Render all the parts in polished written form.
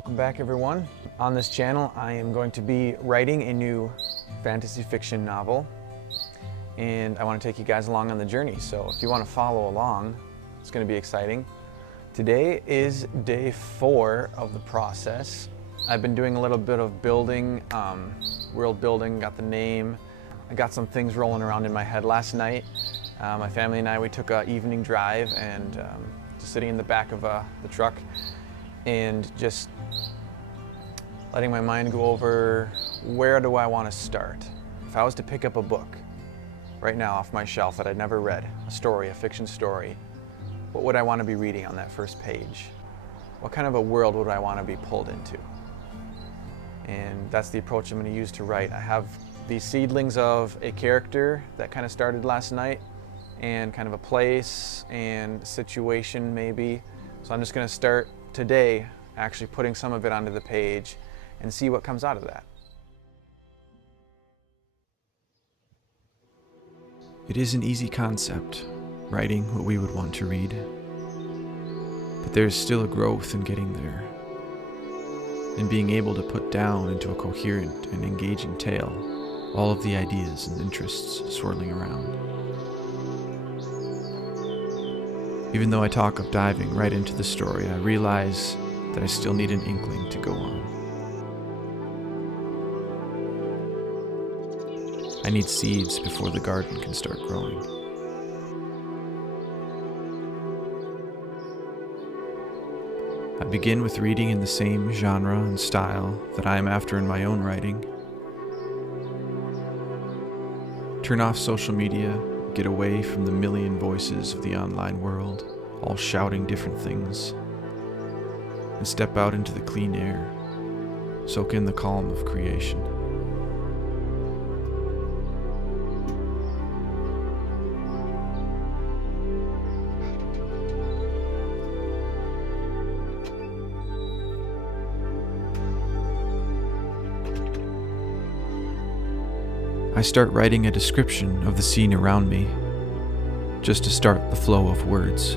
Welcome back, everyone. On this channel, I am going to be writing a new fantasy fiction novel, and I want to take you guys along on the journey. So if you want to follow along, it's going to be exciting. Today is day 4 of the process. I've been doing a little bit of building, world building, got the name. I got some things rolling around in my head last night. My family and I, we took an evening drive and just sitting in the back of the truck and just letting my mind go over where do I want to start. If I was to pick up a book right now off my shelf that I'd never read, a story, a fiction story, what would I want to be reading on that first page? What kind of a world would I want to be pulled into? And that's the approach I'm going to use to write. I have these seedlings of a character that kind of started last night and kind of a place and situation maybe. So I'm just going to start today actually putting some of it onto the page and see what comes out of that. It is an easy concept, writing what we would want to read, but there's still a growth in getting there, in being able to put down into a coherent and engaging tale all of the ideas and interests swirling around. Even though I talk of diving right into the story, I realize that I still need an inkling to go on. I need seeds before the garden can start growing. I begin with reading in the same genre and style that I am after in my own writing. Turn off social media, get away from the million voices of the online world, all shouting different things, and step out into the clean air, soak in the calm of creation. I start writing a description of the scene around me, just to start the flow of words.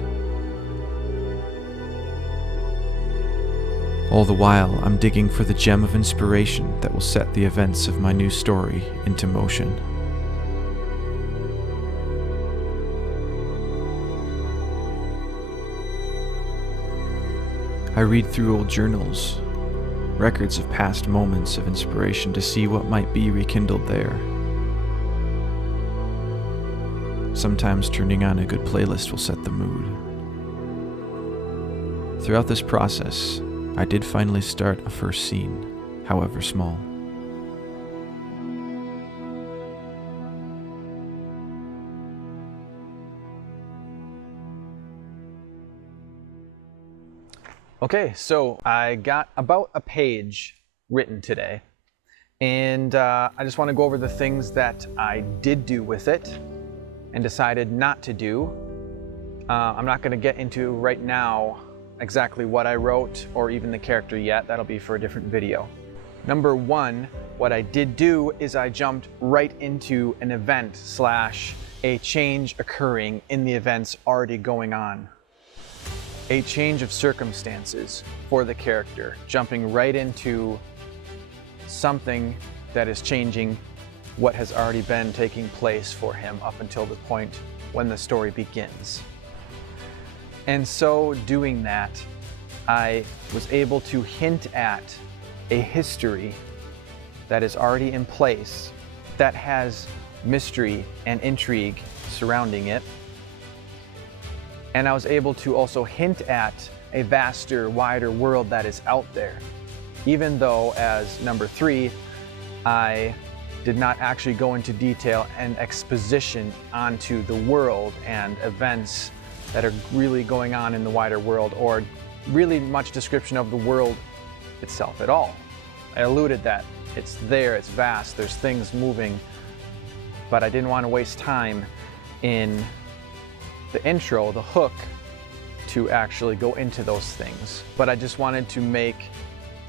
All the while, I'm digging for the gem of inspiration that will set the events of my new story into motion. I read through old journals, records of past moments of inspiration to see what might be rekindled there. Sometimes turning on a good playlist will set the mood. Throughout this process, I did finally start a first scene, however small. Okay, so I got about a page written today, and I just want to go over the things that I did do with it and decided not to do. I'm not going to get into right now exactly what I wrote or even the character yet. That'll be for a different video. Number 1, what I did do is I jumped right into an event / a change occurring in the events already going on. A change of circumstances for the character, jumping right into something that is changing what has already been taking place for him up until the point when the story begins. And so doing that, I was able to hint at a history that is already in place that has mystery and intrigue surrounding it. And I was able to also hint at a vaster, wider world that is out there. Even though, as number 3, I did not actually go into detail and exposition onto the world and events that are really going on in the wider world, or really much description of the world itself at all. I alluded that it's there, it's vast, there's things moving, but I didn't want to waste time in the intro, the hook, to actually go into those things. But I just wanted to make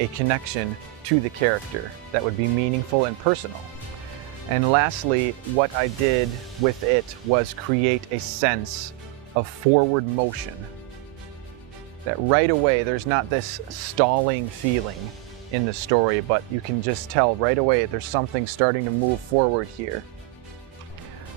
a connection to the character that would be meaningful and personal. And lastly, what I did with it was create a sense of forward motion that right away there's not this stalling feeling in the story, but you can just tell right away there's something starting to move forward here.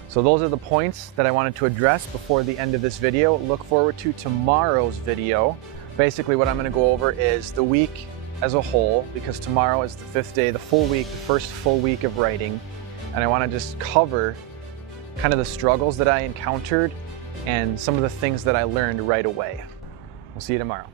So those are the points that I wanted to address before the end of this video. Look forward to tomorrow's video. Basically what I'm going to go over is the week as a whole, because tomorrow is the 5th day, the full week, the first full week of writing. And I want to just cover kind of the struggles that I encountered and some of the things that I learned right away. We'll see you tomorrow.